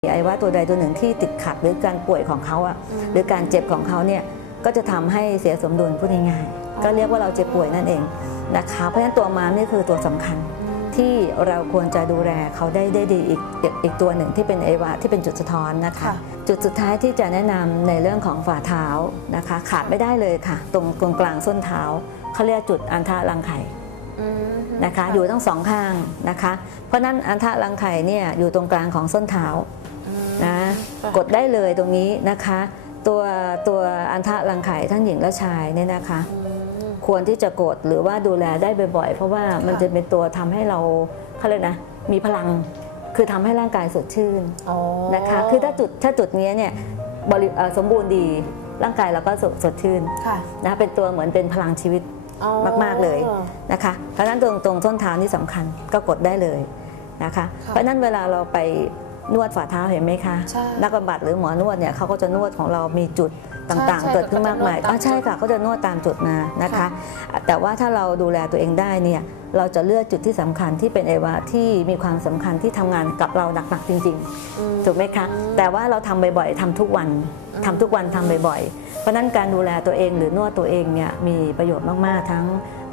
ไอ้ว่าตัวใดตัวหนึ่งที่ติดขัดหรือการป่วยของเขาอะหรือการเจ็บของเขาเนี่ยก็จะทำให้เสียสมดุลพูดง่ายๆก็เรียกว่าเราเจ็บป่วยนั่นเองนะคะเพราะฉะนั้นตัวม้ามนี่คือตัวสำคัญ ที่เราควรจะดูแลเขาได้ได้ดีอีกอีกตัวหนึ่งที่เป็นไอวะที่เป็นจุดสะท้อนนะคะค่ะจุดสุดท้ายที่จะแนะนำในเรื่องของฝ่าเท้านะคะ ขาดไม่ได้เลยค่ะ ตรงตรงกลางส้นเท้าเขาเรียกจุดอันทะรังไข่อืมนะคะอยู่ทั้งสองข้างนะคะ เพราะฉะนั้นอันทะรังไข่เนี่ยอยู่ตรงกลางของส้นเท้าอืม นะค่ะกดได้เลยตรงนี้นะคะ ตัวตัวอันทะรังไข่ทั้งหญิงและชายเนี่ยนะคะอืมควรที่จะกดหรือว่าดูแลได้บ่อยๆ เพราะว่ามันจะเป็นตัวทำให้เราเขาเรียกนะมีพลังคือทำให้ร่างกายสดชื่นอ๋อนะคะ คือถ้าจุดถ้าจุดนี้เนี่ยบริเอ่อสมบูรณ์ดีร่างกายเราก็สดสดชื่นค่ะนะคะเป็นตัวเหมือนเป็นพลังชีวิตอ๋อมาก ๆเลยนะคะ เพราะฉะนั้นตรงตรงส้นเท้านี่สำคัญก็กดได้เลยนะคะค่ะเพราะฉะนั้นเวลาเราไป นวดฝ่าเท้าเห็นไหมคะ ใช่นักบำบัดหรือหมอนวดเนี่ยเขาก็จะนวดของเรามีจุดต่างใช่ๆเกิดขึ้นมากมายเขาจะนวดตามอะใช่ค่ะเขาจะนวดตามจุดมานะคะค่ะแต่ว่าถ้าเราดูแลตัวเองได้เนี่ยเราจะเลือกจุดที่สำคัญที่เป็นเอวะที่มีความสำคัญที่ทำงานกับเราหนักๆจริงอืมๆถูกไหมคะแต่ว่าเราทำบ่อยๆทำทุกวันทำทุกวันทำบ่อยๆ เพราะฉะนั้นการดูแลตัวเองหรือนวดตัวเองเนี่ยมีประโยชน์มากๆ ทั้ง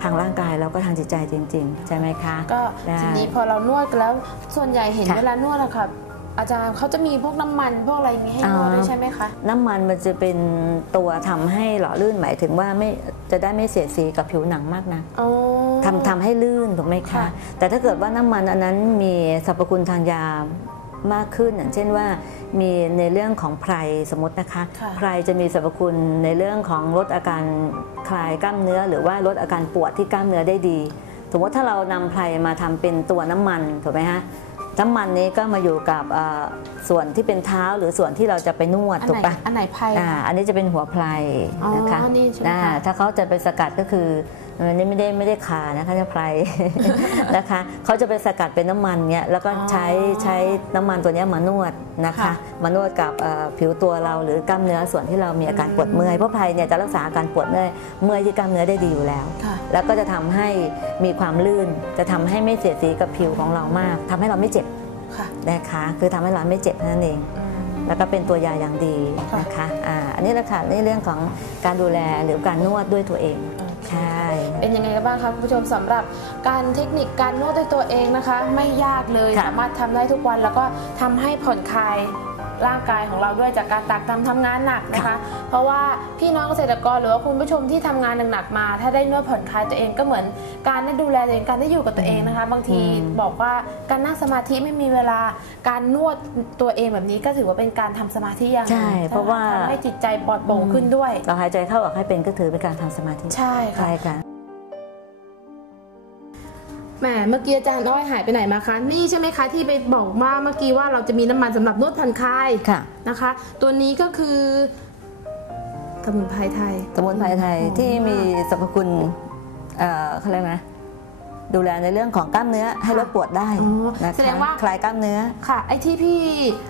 ทางร่างกายแล้วก็ทางจิตใจจริง ๆ ใช่ไหมคะ ก็ได้ทีนี้พอเรานวดกันแล้วส่วนใหญ่เห็นค่ะ เวลานวดอะค่ะ อาจารย์เขาจะมีพวกน้ำมันพวกอะไรอย่างงี้ให้นวดอ๋อด้วยใช่ไหมคะ น้ำมันมันจะเป็นตัวทำให้หล่อลื่นหมายถึงว่าไม่จะได้ไม่เสียดสีกับผิวหนังมากนะอ๋อ ทำทำให้ลื่นถูกไหมคะ ค่ะ แต่ถ้าเกิดว่าน้ำมันอันนั้นมีสรรพคุณทางยามากขึ้น อย่างเช่นว่ามีในเรื่องของไพรสมมตินะคะค่ะ ไพรจะมีสรรพคุณในเรื่องของลดอาการคลายกล้ามเนื้อ หรือว่าลดอาการปวดที่กล้ามเนื้อได้ดี สมมติถ้าเรานำไพรมาทำเป็นตัวน้ำมันถูกไหมฮะ น้ำมันนี้ก็มาอยู่กับเอ่อส่วนที่เป็นเท้าหรือส่วนที่เราจะไปนวดอันถูกไหนปะอันไหนไพ่อ่าอันนี้จะเป็นหัวไพรอ๋อนะคะนี่ใช่ไหมอ่าคะถ้าเขาจะไปสกัดก็คือ อันนี้ไม่ได้ไม่ได้ขานะคะจะไพรนะคะเขาจะไปสกัดเป็นน้ำมันเนี้ยแล้วก็ใช้อ๋อใช้น้ำมันตัวเนี้ยมานวดนะคะค่ะมานวดกับเอ่อผิวตัวเราหรือกล้ามเนื้อส่วนที่เรามีอาการอืมปวดเมื่อยเพราะไพรเนี่ยจะรักษาอาการปวดเมื่อยเมื่อยที่กล้ามเนื้อได้ดีอยู่แล้วค่ะแล้วก็จะทำให้มีความลื่น จะทำให้ไม่เสียดสีกับผิวของเรามากทำให้เราไม่เจ็บค่ะนะคะคือทำให้เราไม่เจ็บเท่านั้นเองอืมแล้วก็เป็นตัวยาอย่างดีนะคะ อ่า อันนี้แหละค่ะในเรื่องของการดูแลหรือการนวดด้วยตัวเองโอเค ใช่ เป็นยังไงกันบ้างคะคุณผู้ชมสำหรับการเทคนิคการนวดด้วยตัวเองนะคะ ไม่ยากเลยค่ะ สามารถทำได้ทุกวันแล้วก็ทำให้ผ่อนคลาย ร่างกายของเราด้วยจากการตากตำทำงานหนักนะคะ เพราะว่าพี่น้องเกษตรกรหรือว่าคุณผู้ชมที่ทำงานหนักๆมา ถ้าได้นวดผ่อนคลายตัวเองก็เหมือนการได้ดูแลตัวเองการได้อยู่กับตัวเองนะคะ บางทีบอกว่าการนั่งสมาธิไม่มีเวลาการนวดตัวเองแบบนี้ก็ถือว่าเป็นการทำสมาธิอย่างหนึ่งใช่เพราะว่าทำให้จิตใจปลอดโปร่งขึ้นด้วย เราหายใจเข้าออกให้เป็นก็ถือเป็นการทำสมาธิใช่ค่ะใช่ค่ะแหมเมื่อกี้อาจารย์อ้อยหายไปไหนมาคะนี่ใช่ไหมคะที่ไปบอกว่าเมื่อกี้ว่าเราจะมีน้ำมันสำหรับนวดผ่อนคลายค่ะนะคะ ตัวนี้ก็คือสมุนไพรไทย สมุนไพรไทยที่มีสรรพคุณเอ่อเขาเรียกนะ ดูแลในเรื่องของกล้ามเนื้อให้ลดปวดได้อ๋อนะคะแสดงว่าคลายกล้ามเนื้อค่ะ ไอ้ที่พี่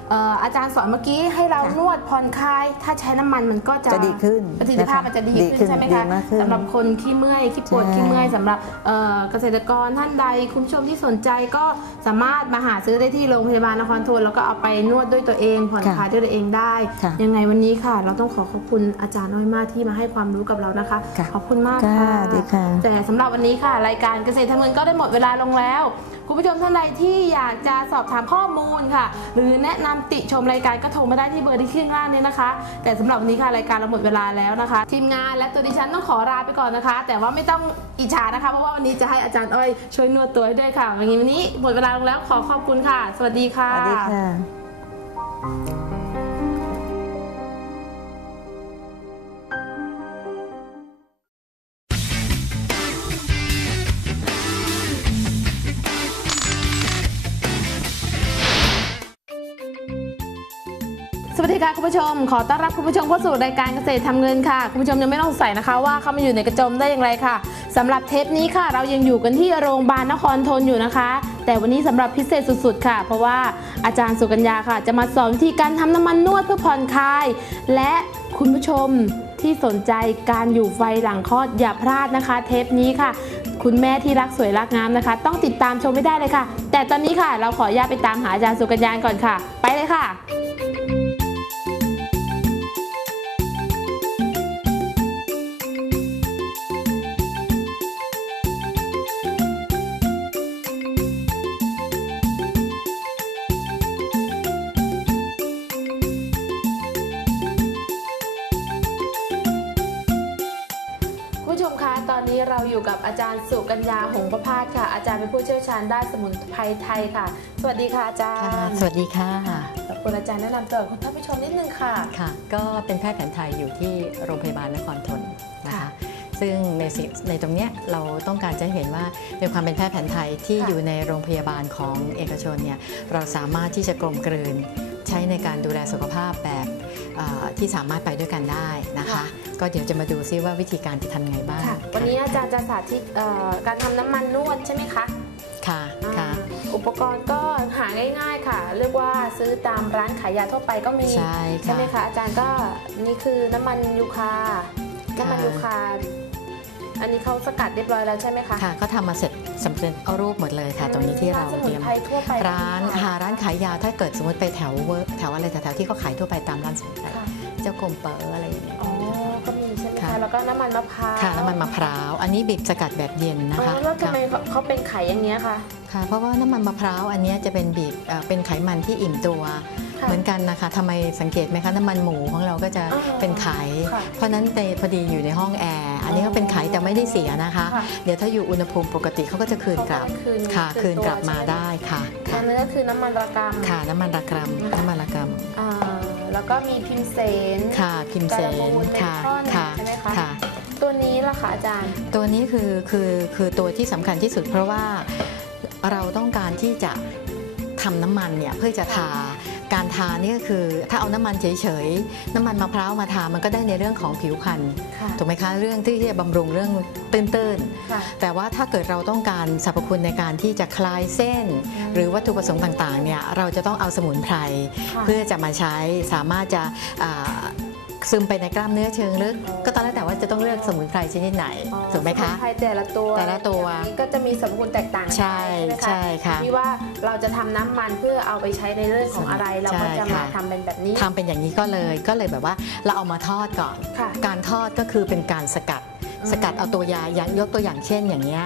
เอ่ออาจารย์สอนเมื่อกี้ให้เราค่ะนวดผ่อนคลาย ถ้าใช้น้ำมันมันก็จะจะดีขึ้นประสิทธิภาพนะคะมันจะดีดีขึ้ขึ้นนใช่ไหมดีคะมากขึ้นสำหรับคนขี้เมื่อยขี้ปวดใช่ขี้เมื่อยสำหรับเอ่อเกษตรกรท่านใดคุณผู้ชมที่สนใจก็สามารถมาหาซื้อได้ที่โรงพยาบาลนครทนแล้วก็เอาไปนวดด้วยตัวเองผ่อนคลายด้วยตัวเองได้ค่ะยังไงวันนี้ค่ะ เราต้องขอขอบคุณอาจารย์น้อยมากที่มาให้ความรู้กับเรานะคะค่ะขอบคุณมากค่ะค่ะดีค่ะแต่สำหรับวันนี้ค่ะ รายการเกษตรทำเงินก็ได้หมดเวลาลงแล้ว คุณผู้ชมท่านใดที่อยากจะสอบถามข้อมูลค่ะ หรือแนะนำติชมรายการก็โทรมาได้ที่เบอร์ที่ขึ้นข้างล่างนี้นะคะ แต่สำหรับวันนี้ค่ะรายการเราหมดเวลาแล้วนะคะ ทีมงานและตัวดิฉันต้องขอลาไปก่อนนะคะ แต่ว่าไม่ต้องอิจฉานะคะ เพราะว่าวันนี้จะให้อาจารย์อ้อยช่วยนวดตัวให้ด้วยค่ะวันนี้วันนี้หมดเวลาลงแล้วขอขอบคุณค่ะ สวัสดีค่ะสวัสดีค่ะ ผู้ชม ขอต้อนรับคุณผู้ชมเข้าสู่รายการเกษตรทำเงินค่ะ คุณผู้ชมยังไม่ต้องสงสัยนะคะว่าเข้ามาอยู่ในกระโจมได้อย่างไรค่ะสำหรับเทปนี้ค่ะ เรายังอยู่กันที่โรงพยาบาลนครทนอยู่นะคะ แต่วันนี้สำหรับพิเศษสุดๆค่ะ เพราะว่าอาจารย์สุกัญญาค่ะ จะมาสอนวิธีการทำน้ำมันนวดเพื่อผ่อนคลาย และคุณผู้ชมที่สนใจการอยู่ไฟหลังคลอดอย่าพลาดนะคะ เทปนี้ค่ะ คุณแม่ที่รักสวยรักงามนะคะ ต้องติดตามชมไม่ได้เลยค่ะ แต่ตอนนี้ค่ะ เราขออนุญาตไปตามหาอาจารย์สุกัญญาก่อนค่ะ ไปเลยค่ะ เป็นผู้เชี่ยวชาญด้านสมุนไพรไทยค่ะ สวัสดีค่ะอาจารค่ะย์สวัสดีค่ะรบกวนอาจารย์แนะนำตัวกับคุณท่านผู้ชมนิดนึงค่ะ ค่ะ ก็เป็นแพทย์แผนไทยอยู่ที่โรงพยาบาลนครทนนะค่ะคะซึ่งในสิ่งในตรงเนี้ยเราต้องการจะเห็นว่าในความเป็นแพทย์แผนไทยที่ค่ะ อยู่ในโรงพยาบาลของเอกชนเนี่ยเราสามารถที่จะกลมกลืนใช้ในการดูแลสุขภาพแบบเอ่อที่สามารถไปด้วยกันได้นะคะ ก็เดี๋ยวจะมาดูซิว่าวิธีการจะทำไงบ้างค่ะ วันนี้อาจารย์จะสาธิตเอ่อการทำน้ำมันนวดใช่ไหมคะ ค่ะค่ะอ่าอุปกรณ์ก็หาง่ายๆค่ะ เรียกว่าซื้อตามร้านขายยาทั่วไปก็มีใช่ใช่ค่ะ ไหมคะอาจารย์ก็นี่คือน้ำมันยูคา น้ำมันยูคา อันนี้เขาสกัดเรียบร้อยแล้วใช่ไหมคะค่ะก็ทำมาเสร็จสำเร็จเอารูปหมดเลยค่ะ ตรงนี้ที่เราสมุเตนรียมไพรทั่วไปร้านหาร้านขายยาถ้าเกิดสมมติไปแถวเวิร์กแถวอะไรแถวๆที่เขาขายทั่วไปตามร้านสมุนไพรค่ะ เจ้ากรมเปอร์อะไรอย่างเงี้ย อ๋อ ก็มีใช่ไหมค่ะคะแล้วก็น้ำมันมะพร้าวค่ะน้ำมันมะพร้าว อันนี้บีบสกัดแบบเย็นนะอ๋อคะแล้วทำค่ะไมเขาเขาเป็นไข่อย่างเงี้ยคะค่ะ เพราะว่าน้ำมันมะพร้าวอันเนี้ยจะเป็นบีบเอ่อเป็นไขมันที่อิ่มตัวค่ะเหมือนกันนะคะทำไมสังเกตไหมคะน้ำมันหมูของเราก็จะอ่าเป็นไขค่ะเพราะฉะนั้นในพอดีอยู่ในห้องแอร์ อันนี้ก็เป็นไขแต่ไม่ได้เสียนะคะค่ะเดี๋ยวถ้าอยู่อุณหภูมิปกติเขาก็จะคืนกลับเขาก็จะคืนค่ะคืคืนนตัวกลับมาใช่ไหมได้ค่ะอัค่ะนนั้นก็คือน้ำมันระกำค่ะ น้ำมันระกรัมน้ำมันระกรัมอ่า แล้วก็มีพิมเสนค่ะพิมเสการะนมูลเป็นค่ะท่อนค่ะใช่ไหมคะค่ะ ตัวนี้ล่ะคะอาจารย์ ตัวนี้คือคือคือตัวที่สำคัญที่สุดเพราะว่าเราต้องการที่จะทำน้ำมันเนี่ยเพื่อจะทา การทานี่ก็คือถ้าเอาน้ำมันเฉยๆน้ำมันมะพร้าวมาทามันก็ได้ในเรื่องของผิวพรรณค่ะถูกไหมคะเรื่องที่จะบำรุงเรื่องตื้นค่ะๆแต่ว่าถ้าเกิดเราต้องการสรรพคุณในการที่จะคลายเส้นอืมหรือวัตถุประสงค์ต่างๆเนี่ยเราจะต้องเอาสมุนไพรค่ะเพื่อจะมาใช้สามารถจะอ่า ซึมไปในกล้ามเนื้อเชิงลึกอ๋อก็ตอนแรกแต่ว่าจะต้องเลือกสมุนไพรชนิดไหนอ๋อถูกไหมคะสนไพรแต่ละตัวแต่ละตัวอย่างนี้ก็จะมีสรรพคุณแตกต่างกันใช่ไปไหมคะใช่ค่ะที่ว่าเราจะทำน้ำมันเพื่อเอาไปใช้ในเรื่องของอะไร เราก็ใช่จะมาค่ะทำเป็นแบบนี้ทำเป็นอย่างนี้ก็เลยก็เลยแบบว่าเราเอามาทอดก่อนค่ะการทอดก็คือเป็นการสกัดอืมสกัดเอาตัวยาอย่างยกตัวอย่างเช่นอย่างเงี้ย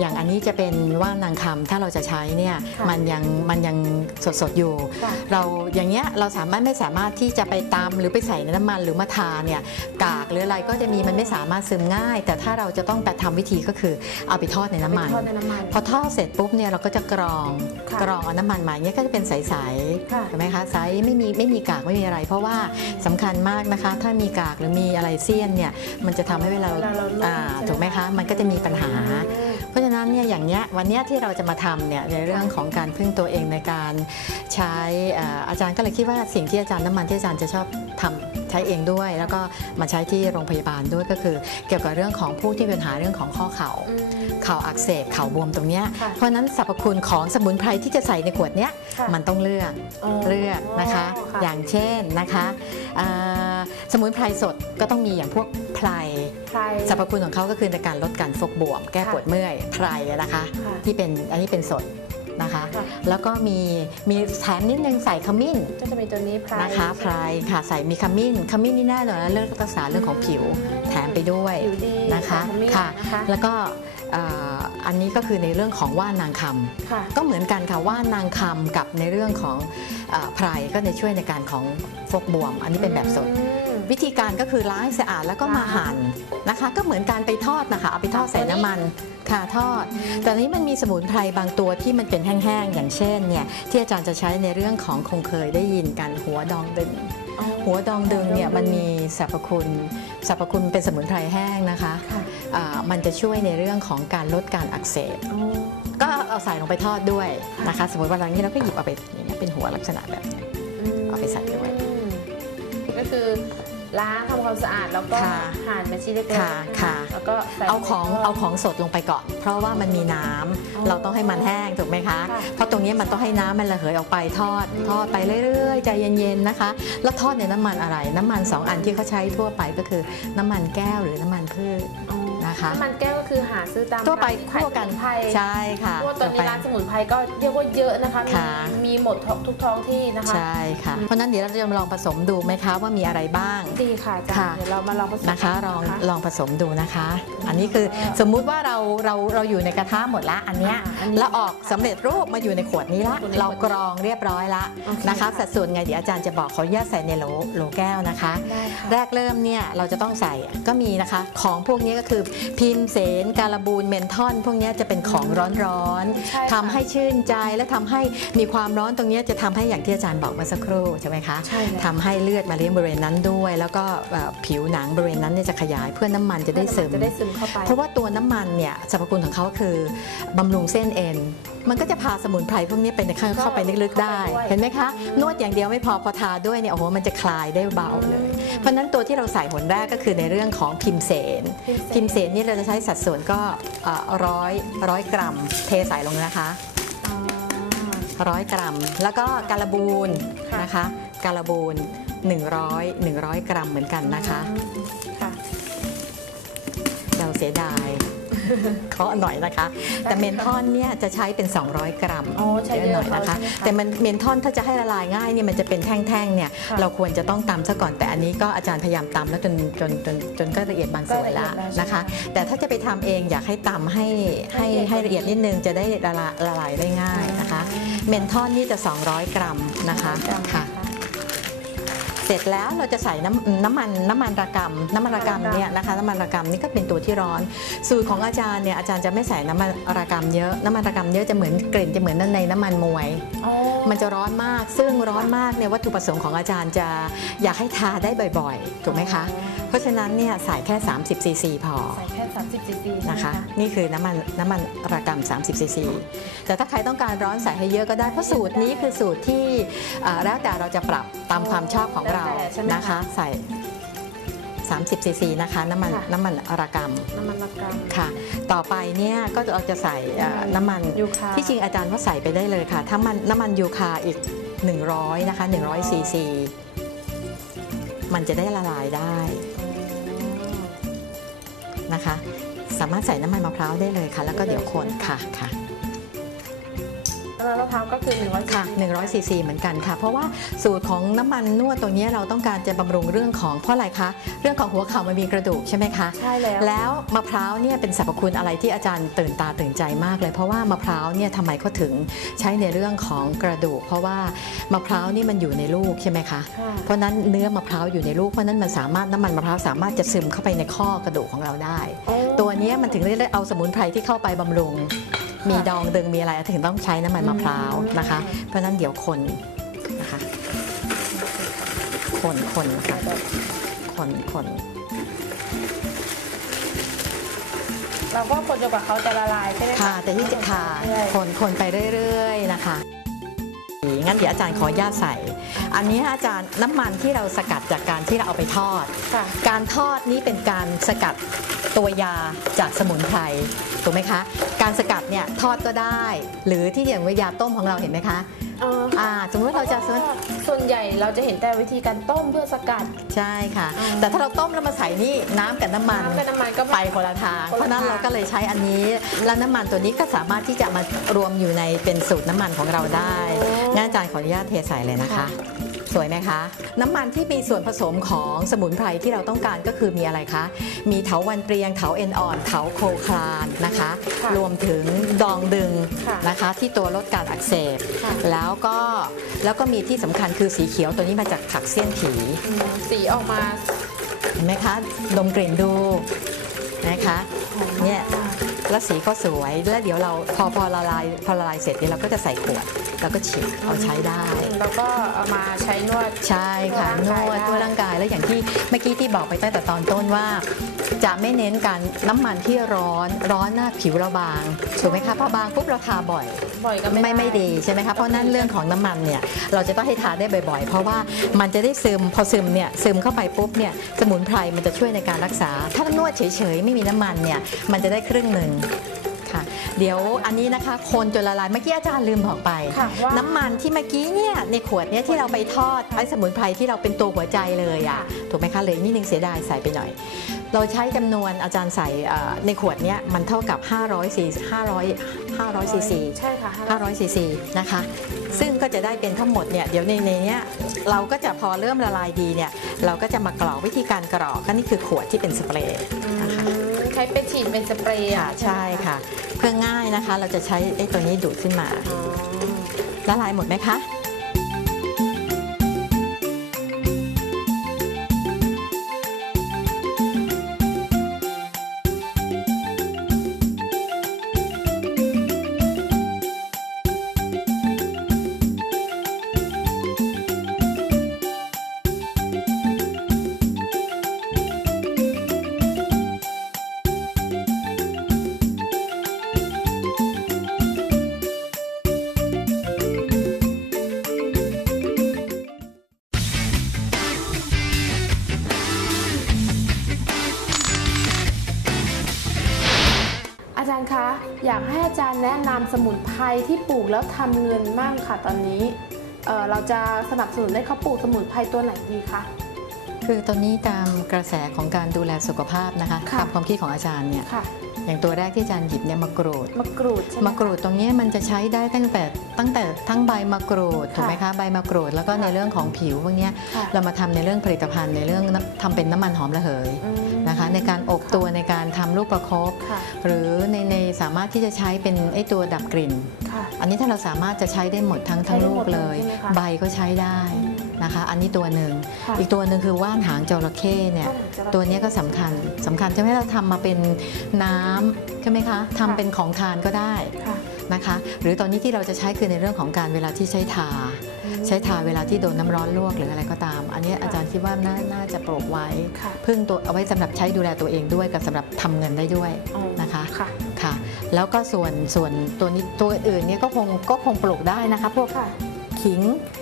อย่างอันนี้จะเป็นว่านนางคำถ้าเราจะใช้เนี่ยค่ะมันยังมันยังสดสดๆอยู่ค่ะเราอย่างเงี้ยเราสามารถไม่สามารถที่จะไปตามหรือไปใส่ในน้ำมันหรือมาทาเนี่ยกากหรืออะไรก็จะมีมันไม่สามารถซึมง่าย แต่ถ้าเราจะต้องไปทำวิธีก็คือเอาไปทอดในน้ำมันไปทอดในน้ำมัน พอทอดเสร็จปุ๊บเนี่ยเราก็จะกรองค่ะกรองเอาน้ำมันมาอย่างเงี้ยก็จะเป็นใสค่ะๆเห็นไหมคะใสไม่มีไม่มีกากไม่มีอะไร เพราะว่าสำคัญมากนะคะ ถ้ามีกากหรือมีอะไรเสี้ยนเนี่ยมันจะทำให้เวลาเวลาเรานวดอ่าใช่ไหมถูกไหมคะ มันก็จะมีปัญหาอืม เพราะฉะนั้นเนี่ยอย่างเนี้ยวันเนี้ยที่เราจะมาทำเนี่ยในเรื่องของการพึ่งตัวเองในการใช้เอ่ออาจารย์ก็เลยคิดว่าสิ่งที่อาจารย์น้ำมันที่อาจารย์จะชอบทำใช้เองด้วย แล้วก็มาใช้ที่โรงพยาบาลด้วยก็คือ เกี่ยวกับเรื่องของผู้ที่มีปัญหาเรื่องของข้อเข่าอืมเข่าอักเสบเข่าบวมตรงเนี้ยค่ะเพราะฉะนั้นสรรพคุณของสมุนไพรที่จะใส่ในขวดเนี้ยค่ะมันต้องเลือกอ๋อเลือกนะคะ ค่ะ อย่างเช่นนะคะอ่าสมุนไพรสดก็ต้องมีอย่างพวก ไพรไพร สรรพคุณของเขาก็คือในการลดการฟกบวม แก้ค่ะปวดเมื่อยไพรอะนะคะ ค่ะที่เป็นอันนี้เป็นสดนะคะ ค่ะ แล้วก็มีมีแถมนิดนึงใส่ขมิ้นก็จะมีตัวนี้ไพรนะคะไพรค่ะใส่มีขมิ้นขมิ้นนี่แน่นอนแล้วเรื่องรักษาเรื่องของผิวแถมไปด้วยผิวดีนะคะขมิ้นค่ะ นะคะ แล้วก็อ่าอันนี้ก็คือในเรื่องของว่านนางคำ ค่ะ ก็เหมือนกันค่ะว่านนางคำกับในเรื่องของอาไพรก็ในช่วยในการของฟกบวม อันนี้เป็นแบบสด อืม วิธีการก็คือล้างให้สะอาดแล้วก็มาหั่นนะคะ ก็เหมือนการไปทอดนะคะเอาไปทอดใส่น้ำมันค่ะทอด แต่นี้มันมีสมุนไพรบางตัวที่มันเป็นแห้งๆ อย่างเช่นเนี่ยที่อาจารย์จะใช้ในเรื่องของคงเคยได้ยินกันหัวดองดึงอ๋อหัวดองดึงเนี่ยมันมีสรรพคุณสรรพคุณเป็นสมุนไพรแห้งนะคะค่ะอ่ามันจะช่วยในเรื่องของการลดการอักเสบอ๋อก็เอาใส่ลงไปทอดด้วยนะคะ สมมติว่าอย่างนี้เราก็หยิบเอาไปอย่างเงี้ยเป็นหัวลักษณะแบบนี้มเอาไปใส่ด้วยก็คือ ล้างทำความสะอาดแล้วก็ค่ะหั่นเป็นชิ้นเล็กๆค่ะนค่ะ แล้วก็ใส่เอาของในทดเอาของสดลงไปก่อน เพราะว่ามันมีน้ำอ๋อเราต้องให้มันแห้งถูกไหมคะ ค่ะเพราะตรงนี้มันต้องให้น้ำมันระเหยออกไปทอดอืมทอดไปเรื่อยๆใจเย็นๆนะคะ แล้วทอดในน้ำมันอะไร น้ำมันสองอันที่เขาใช้ทั่วไปก็คือ น้ำมันแก้วหรือน้ำมันพืชอ๋อ นะนะคะน้ำมันแก้วก็คือหาซื้อตามทั่วไปร้านขายคั่วกันสมุไพรใช่ค่ะทั่วตอนนี้ทั่วไปร้านสมุนไพรก็เรียกว่าเยอะนะคะมีค่ะมีหมดทุกท้องที่นะคะใช่ค่ะเพราะฉะนั้นเดี๋ยวเราจะลองผสมดูไหมคะว่ามีอะไรบ้างดีค่ะอาจารค่ะย์เดี๋ยวเรามาลองผสมนะคะลองกัลองผสมดูนะคะ อันนี้คือสมมุติว่าเราเราเราอยู่ในกระทะหมดละอันเนี้ยอ่าอันนี้แล้วออกสำเร็จรูปมาอยู่ในขวดนี้ละอยู่ในขวดนี้เรากรองเรียบร้อยละโอเคนะคะค่ะสัดส่วนไงเดี๋ยวอาจารย์จะบอกขออนุญาตใส่ในโหลโหลแก้วนะคะได้ค่ะแรกเริ่มเนี่ยเราจะต้องใส่ก็มีนะคะ ของพวกนี้ก็คือพิมเสนการบูนเมนทอน พวกนี้จะเป็นของร้อนใช่ๆค่ะทำให้ชื่นใจและทำให้มีความร้อนตรงนี้จะทำให้อย่างที่อาจารย์บอกเมื่อสักครู่ใช่ไหมคะ ใช่แล้ว ทำให้เลือดมาเลี้ยงบริเวณนั้นด้วย แล้วก็เอ่อผิวหนังบริเวณนั้นเนี่ยจะขยายเพื่อน้ำมันจะได้ซึม จะได้ซึมเข้าไป เพราะว่าตัวน้ำมันเนี่ยสรรพคุณของเขาคือบำรุงเส้นเอ็น มันก็จะพาสมุนไพรพวกนี้ไปในเข้าเข้าไปลึกๆได้ เข้าไปด้วย เห็นไหมคะ นวดอย่างเดียวไม่พอพอทาด้วยเนี่ยโอ้โหมันจะคลายได้เบาเลย เพราะฉะนั้นตัวที่เราใส่หนแรกก็คือในเรื่องของพิมเสน พิมเสนนี่เราจะใช้สัดส่วนก็ร้อยร้อยกรัม เทใส่ลงนะคะอ๋อร้อยกรัม แล้วก็การบูนค่ะนะคะการบูน100 100 กรัมเหมือนกันนะคะค่ะเราเสียดาย เคาะหน่อยนะคะ แต่เมนทอนเนี่ยจะใช้เป็น 200 กรัมอ๋อใช้เยอะหน่อยนะคะใช่ไหมคะแต่มันเมนทอนถ้าจะให้ละลายง่ายเนี่ยมันจะเป็นแท่งๆเนี่ยค่ะเราควรจะต้องตำซะก่อนแต่อันนี้ก็อาจารย์พยายามตำแล้วจนจนจนจนก็ละเอียดบางส่วนก็ละเอีแล้ยวดแล้วนะคะใช่ไหมแต่ถ้าจะไปทำเองอยากให้ตำให้ให้ให้ให้ละละเอีเอียยดดนิดนึงจะได้ละลายละลายได้ง่ายนะคะ เมนทอนนี่จะ 200 กรัมนะคะกรัมค่ะ เสร็จแล้วเราจะใส่น้ำน้ำมันน้ำมันระกำน้ำมันระกำเนี่ยนะคะน้ำมันระกำนี่ก็เป็นตัวที่ร้อน สูตรของอาจารย์เนี่ยอาจารย์จะไม่ใส่น้ำมันระกำเยอะน้ำมันระกำเยอะจะเหมือนกลิ่นจะเหมือนในน้ำมันมวยอ๋อมันจะร้อนมาก ซึ่งร้อนมากเนี่ยวัตถุประสงค์ของอาจารย์จะอยากให้ทาได้บ่อยๆถูกไหมคะเพราะฉะนั้นเนี่ยใส่แค่ 30ซีซีพอใส่แค่ 30ซีซีนะคะ นี่คือน้ำมันน้ำมันระกำ30ซีซีแต่ถ้าใครต้องการร้อนใส่ให้เยอะก็ได้ เพราะสูตรนี้คือสูตรที่เอ่อแล้วแต่เราจะปรับตามความชอบของเราแล้วแต่ใช่ไหมคะนะคะ ใส่30ซีซีนะคะน้ำมันค่ะน้ำมันระกน้ำมันมะกรัมำค่ะ ต่อไปเนี่ยก็เราจะใส่เอ่อน้ำมันยูคาที่จริงอาจารย์ว่าใส่ไปได้เลยค่ะ ถ้ามันน้ำมันยูคาอีก 100นะคะ100ซีซีมันจะได้ละลายได้ นะคะ สามารถใส่น้ำมันมะพร้าวได้เลยค่ะ แล้วก็เดี๋ยวคนค่ะค่ะ น้ำมันมะพร้าวก็คือ100ค่ะ100ซีซีเหมือนกันค่ะ เพราะว่าสูตรของน้ำมันนวดตัวเนี้ยเราต้องการจะบำรุงเรื่องของเพราะอะไรคะ เรื่องของหัวเข่ามันมีกระดูกใช่ไหมคะ ใช่แล้ว แล้วมะพร้าวเนี่ยเป็นสรรพคุณอะไรที่อาจารย์ตื่นตาตื่นใจมากเลย เพราะว่ามะพร้าวเนี่ยทำไมเขาถึงใช้ในเรื่องของกระดูก เพราะว่ามะพร้าวนี่มันอยู่ในลูกใช่ไหมคะ ค่ะ เพราะฉะนั้นเนื้อมะพร้าวอยู่ในลูกเพราะฉะนั้นมันสามารถน้ำมันมะพร้าวสามารถจะซึมเข้าไปในข้อกระดูกของเราได้ ตัวเนี้ยมันถึงได้เอาสมุนไพรที่เข้าไปบำรุง มีดองดึงมีอะไรถึงต้องใช้น้ำมันมะพร้าวนะคะ เพราะฉะนั้นเดี๋ยวคนนะคะคนคนนะคะคนคนเราก็คนจนกว่าเขาจะละลายใช่ไหมค่ะ แต่ที่จะค่ะเรื่อยคนคนไปเรื่อยๆนะคะงั้นเดี๋ยวอาจารย์ขออนุญาตใส่ อันนี้อาจารย์น้ำมันที่เราสกัดจากการที่เราเอาไปทอด ค่ะ การทอดนี้เป็นการสกัดตัวยาจากสมุนไพรถูกไหมคะ การสกัดเนี่ยทอดก็ได้ หรือที่อย่างว่ายาต้มของเราเห็นไหมคะเอออ่าสมมติเราจะพว่ส่วนใหญ่เราจะเห็นแต่วิธีการต้มเพื่อสกัด ใช่ค่ะ อืมแต่ถ้าเราต้มแล้วมาใส่นี่น้ำกับน้ำมันน้ำกับน้ำมันก็ไปคนละทาง คนละเพราะฉะนั้นทางเราก็เลยใช้อันนี้ แล้วน้ำมันตัวนี้ก็สามารถที่จะมารวมอยู่ในเป็นสูตรน้ำมันของเราได้ งั้นอาจารย์ขออนุญาตเทใส่เลยนะคะ สวยไหมคะ น้ำมันที่มีส่วนผสมของสมุนไพรที่เราต้องการก็คือมีอะไรคะ มีเถาวันเปรียงเถาเอ็นอ่อนเถาโคคลานนะคะค่ะรวมถึงดองดึงค่ะนะคะ ที่ตัวลดการอักเสบค่ะแล้วก็แล้วก็มีที่สำคัญคือสีเขียวตัวนี้มาจากผักเสี้ยนผีอืมสีออกมาเห็นไหมคะดมกลิ่นดูนะคะเนี่ย แล้วสีก็สวยแล้วเดี๋ยวเราพอพอละลายพอละลายเสร็จเนี่ยเราก็จะใส่ขวดแล้วก็ฉีดเอาใช้ได้ แล้วก็เอามาใช้นวดใช่ค่ะนทั่ววดร่างกายได้ทั่วร่างกายแล้วอย่างที่เมื่อกี้ที่บอกไปตั้งแต่ตอนต้นว่า จะไม่เน้นการน้ำมันที่ร้อนร้อนหน้าผิวเราบางถูกไหมคะพอบางปุ๊บเราทาบ่อยบ่อยก็ไม่ไม่ไม่ดีใช่ไหมคะเพราะนั่นเรื่องของน้ำมันเนี่ยเราจะต้องให้ทาได้บ่อยๆ เพราะว่ามันจะได้ซึมพอซึมเนี่ยซึมเข้าไปปุ๊บเนี่ยสมุนไพรมันจะช่วยในการรักษา ถ้านวดเฉยๆไม่มีน้ำมันเนี่ยมันจะได้ครึ่งหนึ่งค่ะ เดี๋ยวอันนี้นะคะ คนจนละลายเมื่อกี้อาจารย์ลืมบอกไป ค่ะว่าน้ำมันที่เมื่อกี้เนี่ยในขวดเนี่ยที่เราไปทอดไอ้สมุนไพรที่เราเป็นตัวหัวใจเลยอะถูกไหมคะเหลยนิดนึงเสียดายใส่ไปหน่อย เราใช้จำนวนอาจารย์ใส่เอ่อในขวดเนี้ยมันเท่ากับ 500ซี500 500ซีซี ใช่ค่ะ500ซีซีนะคะ ซึ่งก็จะได้เป็นทั้งหมดเนี่ย เดี๋ยวในในเนี้ยเราก็จะพอเริ่มละลายดีเนี่ย เราก็จะมากรอกวิธีการกรอกก็นี่คือขวดที่เป็นสเปรย์นะคะใช้เป็นฉีดเป็นสเปรย์ค่ะอะใช่ค่ะ เพื่อง่ายนะคะ เราจะใช้ไอ้ตัวนี้ดูดขึ้นมาอ๋อละลายหมดไหมคะ ย์คะ อยากให้อาจารย์แนะนำสมุนไพรที่ปลูกแล้วทำเงินบ้างค่ะตอนนี้เอ่อเราจะสนับสนุนให้เขาปลูกสมุนไพรตัวไหนดีคะคือตอนนี้ตามกระแสของการดูแลสุขภาพนะคะค่ะตามความคิดของอาจารย์เนี่ยค่ะ อย่างตัวแรกที่อาจารย์หยิบเนี่ยมะกรูดมะกรูดใช่ไหมมะกรูดตรงเนี้ยมันจะใช้ได้ตั้งแต่ตั้งแต่ทั้งใบมะกรูดถูกไหมคะใบมะกรูดแล้วก็ในเรื่องของผิวพวกเนี้ยค่ะเรามาทำในเรื่องผลิตภัณฑ์ในเรื่องทำเป็นน้ำมันหอมระเหยอืมนะคะ ในการอบตัวในการทำลูกประคบค่ะหรือในในสามารถที่จะใช้เป็นไอตัวดับกลิ่นค่ะอันนี้ถ้าเราสามารถจะใช้ได้หมดทั้งทั้งใช้ได้ลูหมกดเลเลยยใช่ไหมคะใบก็ใช้ได้ นะคะ อันนี้ตัวหนึ่งค่ะอีกตัวหนึ่งคือว่านหางจระเข้เนี่ยว่านหางจระเข้ตัวเนี้ยก็สำคัญสำคัญจะให้เราทำมาเป็นน้ำใช่ไหมคะทำเป็นของทานก็ได้ค่ะนะคะ หรือตอนนี้ที่เราจะใช้คือในเรื่องของการเวลาที่ใช้ทา อืม ใช้ทาเวลาที่โดนน้ำร้อนลวกหรืออะไรก็ตาม อันนี้อาจารย์คิดว่าน่าน่าจะปลูกไว้ ค่ะ พึ่งตัวเอาไว้สำหรับใช้ดูแลตัวเองด้วยกับสำหรับทำเงินได้ด้วยอ๋อนะคะ ค่ะ ค่ะ แล้วก็ส่วนส่วนตัวนี้ตัวอื่นเนี่ยก็คงก็คงปลูกได้นะคะ พวกค่ะ ขิง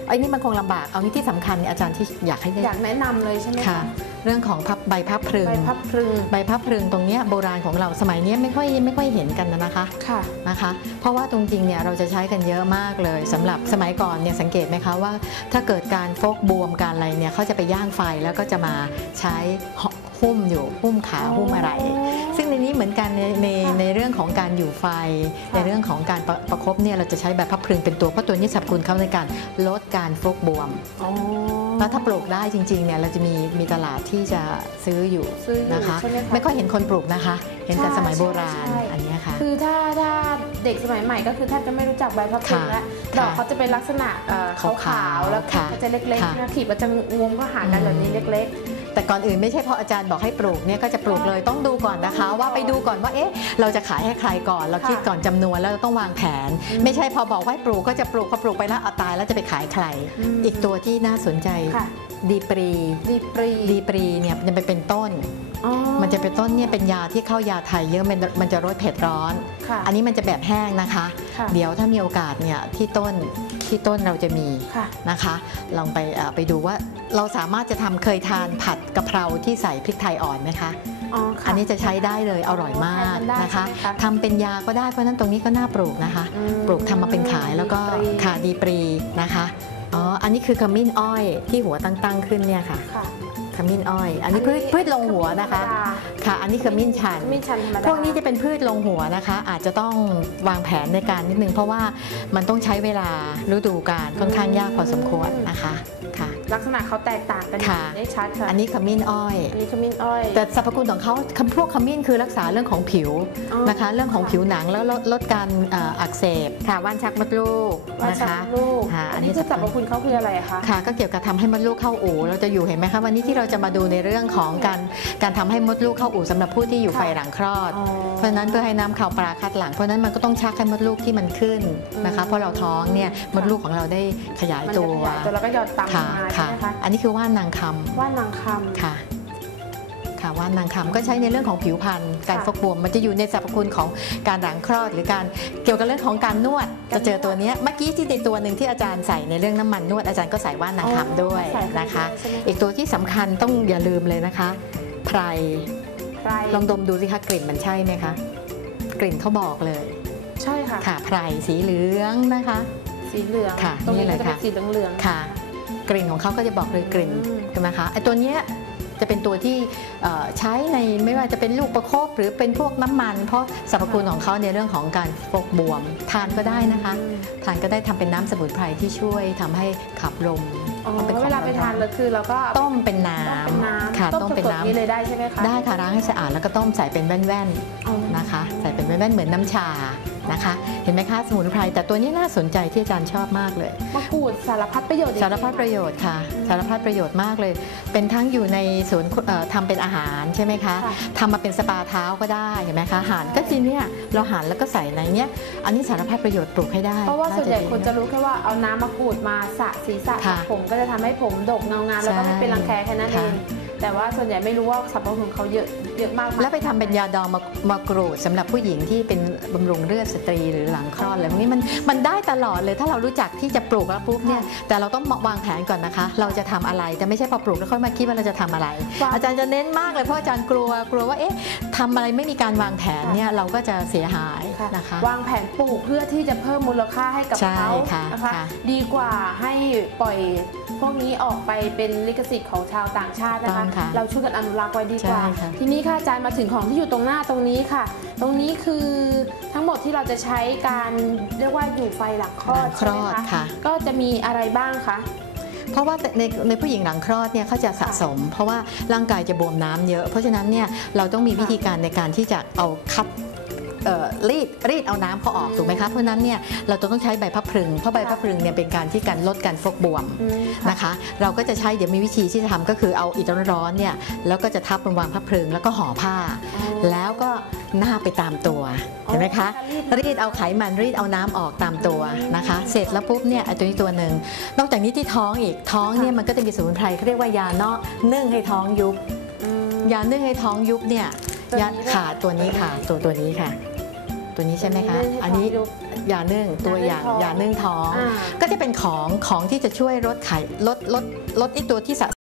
ไอ้นี่มันคงลำบากเอานี่ที่สำคัญเนี่ยอาจารย์ที่อยากให้ได้อยากแนะนำเลยใช่ไหมค่ะ เรื่องของพับใบพับพรึงใบพับพรึงใบพับพรึงตรงเนี้ยโบราณของเราสมัยเนี้ยไม่ค่อยไม่ค่อยเห็นกันนะคะ ค่ะ นะคะ เพราะว่าตรงจริงเนี่ยเราจะใช้กันเยอะมากเลยสำหรับสมัยก่อนเนี่ยสังเกตไหมคะว่า ถ้าเกิดการฟกบวมการอะไรเนี่ยเขาจะไปย่างไฟแล้วก็จะมาใช้ หุ้มอยู่หุ้มขาหุ้มอะไร ซึ่งในนี้เหมือนกันในในค่ะในเรื่องของการอยู่ไฟค่ะในเรื่องของการประประคบเนี่ยเราจะใช้แบบพับพรึงเป็นตัวเพราะตัวนี้สรรพคุณเขาในการลดการฟกบวมอ๋อแล้วถ้าปลูกได้จริงๆเนี่ยเราจะมีมีตลาดที่จะซื้ออยู่ซื้ออยู่นะคะใช่ไหมคะ ไม่ค่อยเห็นคนปลูกนะคะ เห็นแต่ใช่สมัยโบราณใช่อันเนี้ยค่ะ คือถ้าถ้าเด็กสมัยใหม่ก็คือแทบจะไม่รู้จักใบพับพรึงค่ะแล้วค่ะดอกเขาจะเป็นลักษณะเอ่อขาวๆขาวๆแล้วขีดค่ะก็จะเล็กค่ะๆนะขีดก็จะงงก็หากันแบบนี้เล็กแต่ก่อนอื่นไม่ใช่เพราะอาจารย์บอกให้ปลูกเนี่ยก็จะปลูกเลยต้องดูก่อนนะคะ ว่าไปดูก่อนว่าเอ๊ะเราจะขายให้ใครก่อน เราคิดก่อนจำนวนแล้วเราต้องวางแผน ไม่ใช่พอบอกว่าให้ปลูกก็จะปลูกพอปลูกไปแล้วเอาตายแล้วจะไปขายใครอืมอีกตัวที่น่าสนใจค่ะดีปรีๆดีปรีดีปรีเนี่ยมันจะไปเป็นต้นอ๋อมันจะเป็นต้นเนี่ยเป็นยาที่เข้ายาไทยเยอะมันมันจะลดเผ็ดร้อนค่ะอันนี้มันจะแบบแห้งนะคะค่ะเดี๋ยวถ้ามีโอกาสเนี่ยที่ต้นที่ต้นเราจะมีค่ะนะคะ ลองไปเอ่อไปดูว่าเราสามารถจะทำเคยทานผัดกะเพราที่ใส่พริกไทยอ่อนไหมคะอ๋อค่ะอันนี้จะใช้ได้เลยอร่อยมากทำได้นะคะใช่ไหมคะทำเป็นยาก็ได้เพราะฉะนั้นตรงนี้ก็น่าปลูกนะคะอืมปลูกทำมาเป็นขายแล้วก็ดีปรีขาดีปรีนะคะอ๋ออันนี้คือขมิ้นอ้อยที่หัวตั้งๆขึ้นเนี่ยค่ะค่ะ ขมิ้นอ้อย อันนี้พืชพืชลงหัวนะคะธรรมดาค่ะ อันนี้ขมิ้นชัน ขมิ้นชันธรรมดา พวกนี้จะเป็นพืชลงหัวนะคะ อาจจะต้องวางแผนในการนิดนึง เพราะว่ามันต้องใช้เวลาฤดูกาลค่อนข้างยากพอสมควรนะคะ ค่ะ ลักษณะเขาแตกต่างกันค่ะ ได้ชัดค่ะ อันนี้ขมิ้นอ้อย อันนี้ขมิ้นอ้อย แต่สรรพคุณของเขาคำพวกขมิ้นคือรักษาเรื่องของผิวอ๋อนะคะ เรื่องของผิวหนังแล้วลดลดการเอ่ออักเสบค่ะว่านชักมดลูกว่านะชัคะกลูกค่ะอัอันนนี้นี้คือสรรพคุณเขาคืออะไรคะค่ะ ก็เกี่ยวกับทำให้มดลูกเข้าอู่เราจะอยู่เห็นไหมคะวันนี้ที่เราจะมาดูในเรื่องของการการทำให้มดลูกเข้าอู่สำหรับผู้ที่อยู่ค่ะไฟหลังคลอดอ๋อเพราะฉะนั้นเพื่อให้น้ำข่าวปลาคัดหลังเพราะฉะนั้นมันก็ต้องชักให้มดลูกที่มันขึ้นนะคะอืมเพราะเราท้องเนี่ยมดลูกของเราได้ขยายมันตัจะวขยายตัวแล้วก็หย่อนต่ำลค่ะงมาใช่ค่ะไหมคะอันนี้คือว่านนางคำว่านนางคำค่ะค่ะว่านนางคำก็ใช้ในเรื่องของผิวพรรณการค่ะฟกบวมมันจะอยู่ในสรรพคุณของการหลังคลอด หรือการเกี่ยวกับเรื่องของการนวดการนวดจะเจอตัวเนี้ยเมื่อกี้ที่ในตัวหนึ่งที่อาจารย์ใส่ในเรื่องน้ำมันนวดอาจารย์ก็ใส่ว่านนางคำด้วยใส่นะคะใช่ไหมอีกตัวที่สำคัญต้องอย่าลืมเลยนะคะไพรไพรลองดมดูสิคะกลิ่นมันใช่ไหมคะกลิ่นเขาบอกเลย ใช่ค่ะค่ะไพรสีเหลืองนะคะ สีเหลืองค่ะตรงนี้นี่เลยก็จะเป็นค่ะสีเหลืองๆค่ะ กลิ่นของเขาก็จะบอกเลยกลิ่นอืมใช่ไหมคะไอตัวเนี้ยจะเป็นตัวที่เอ่อใช้ในไม่ว่าจะเป็นลูกประคบหรือเป็นพวกน้ำมัน เพราะสรรพคุณของเขาในเรื่องของการฟกบวม ทานก็ได้นะคะ ทานก็ได้ทำเป็นน้ำสมุนไพรที่ช่วยทำให้ขับลมอ๋อป็นของเวลาไปทานเลยคือเราก็ต้มเป็นน้ต้มเป็นน้ำค่ะำต้มเป็นสดๆนี้น้ำเลยได้ใช่ไหมคะได้ค่ะล้างให้สะอาดแล้วก็ต้มใส่เป็นแว่นอ๋อๆนะคะ ใส่เป็นแว่นๆเหมือนน้ำชา นะคะ เห็นไหมคะสมุนไพรแต่ตัวนี้น่าสนใจที่อาจารย์ชอบมากเลยมะกรูดสารพัดประโยชน์จงๆสารพัดประโยชน์ค่ะ สารพัดประโยชน์มากเลย เป็นทั้งอยู่ในสวนเอ่อทำเป็นอาหารใช่ไหมคะค่ะทำมาเป็นสปาเท้าก็ได้เห็นไหมคะหั่นก็จริงเนี่ยเราหั่นแล้วก็ใส่ในเนี้ยอันนี้สารพัดประโยชน์ปลูกให้ได้เพราะว่าส่วนใหญ่ดี คนจะรู้แค่ว่าเอาน้ำมะกรูดมาสระศีรษะสระค่ะผมก็จะทำให้ผมดกเงางามแล้วก็ไม่เป็นรังแคแค่นั้นเอค่ะ ง แต่ว่าส่วนใหญ่ไม่รู้ว่าสรรพคุณเขาเยอะเยอะมากๆแล้วไปทำเป็นยาดองมะมะกรูดสำหรับผู้หญิงที่เป็นบำรุงเลือดสตรีหรือหลังคลอดอะไรพวกนี้มันมันได้ตลอดเลยถ้าเรารู้จักที่จะปลูกแล้วปุ๊บเนี่ยแต่เราต้องวางแผนก่อนนะคะ เราจะทำอะไรแต่ไม่ใช่พอปลูกแล้วค่อยมาคิดว่าเราจะทำอะไรวางอาจารย์จะเน้นมากเลยเพราะอาจารย์กลัวกลัวว่าเอ๊ะทำอะไรไม่มีการวางแผนเนี่ยเราก็จะเสียหายค่ะนะคะ วางแผนปลูกเพื่อที่จะเพิ่มมูลค่าให้กับใช่เขาค่ะนะคะค่ะดีกว่าให้ปล่อยพวกนี้ออกไปเป็นลิขสิทธิ์ของชาวต่างชาตินะคะต้องค่ะเราช่วยกันอนุรักษ์ไว้ดีกว่า ใช่ค่ะทีนี้ค่ะอาจารย์มาถึงของที่อยู่ตรงหน้าตรงนี้ค่ะ ตรงนี้คือทั้งหมดที่เราจะใช้การเรียกว่าอยู่ไฟหลังคลอดคลอดใช่ไหมค่ะ ก็จะมีอะไรบ้างคะ เพราะว่าในในผู้หญิงหลังคลอดเนี่ยเขาจะสะสม เพราะว่าร่างกายจะบวมน้ำเยอะ เพราะฉะนั้นเนี่ยเราต้องมีวิธีการในการที่จะเอาคัดเอ่อ รีดรีดเอาน้ำเขาออกถูกไหมคะเพราะฉะนั้นเนี่ยเราจะต้องใช้ใบพับพลึงเพราะใบพับพลึงเนี่ยเป็นการที่การลดการฟกบวมอืมนะคะ เราก็จะใช้เดี๋ยวมีวิธีที่จะทำก็คือเอาอิฐร้อนๆเนี่ยแล้วก็จะทับบนวางพับพลึงแล้วก็ห่อผ้าอ๋อแล้วก็หน้าไปตามตัวเห็นไหมคะอ๋อรีดเอาไขมันรีดเอาน้ำออกตามตัวนะคะ เสร็จแล้วปุ๊บเนี่ยไอ้ตัวนี้ตัวหนึ่งนอกจากนี้ที่ท้องอีกท้องเนี่ยมันก็จะมีสมุนไพรเขาเรียกว่ายาเนาะนึ่งให้ท้องยุบอืมยานึ่งให้ท้องยุบเนี่ยตัวนี้ยาด้วยค่ะตัวนี้ค่ะ ตัวตัวนี้ค่ะ ตัวนี้ใช่ไหมคะนึ่งให้ท้องอันนี้ยุบยานึ่งตัวอย่างยายานึ่นึ่งงท้ท้อองงอ่าก็จะเป็นของของที่จะช่วยลดไขลดลดลดไอ้ตัวที่สะ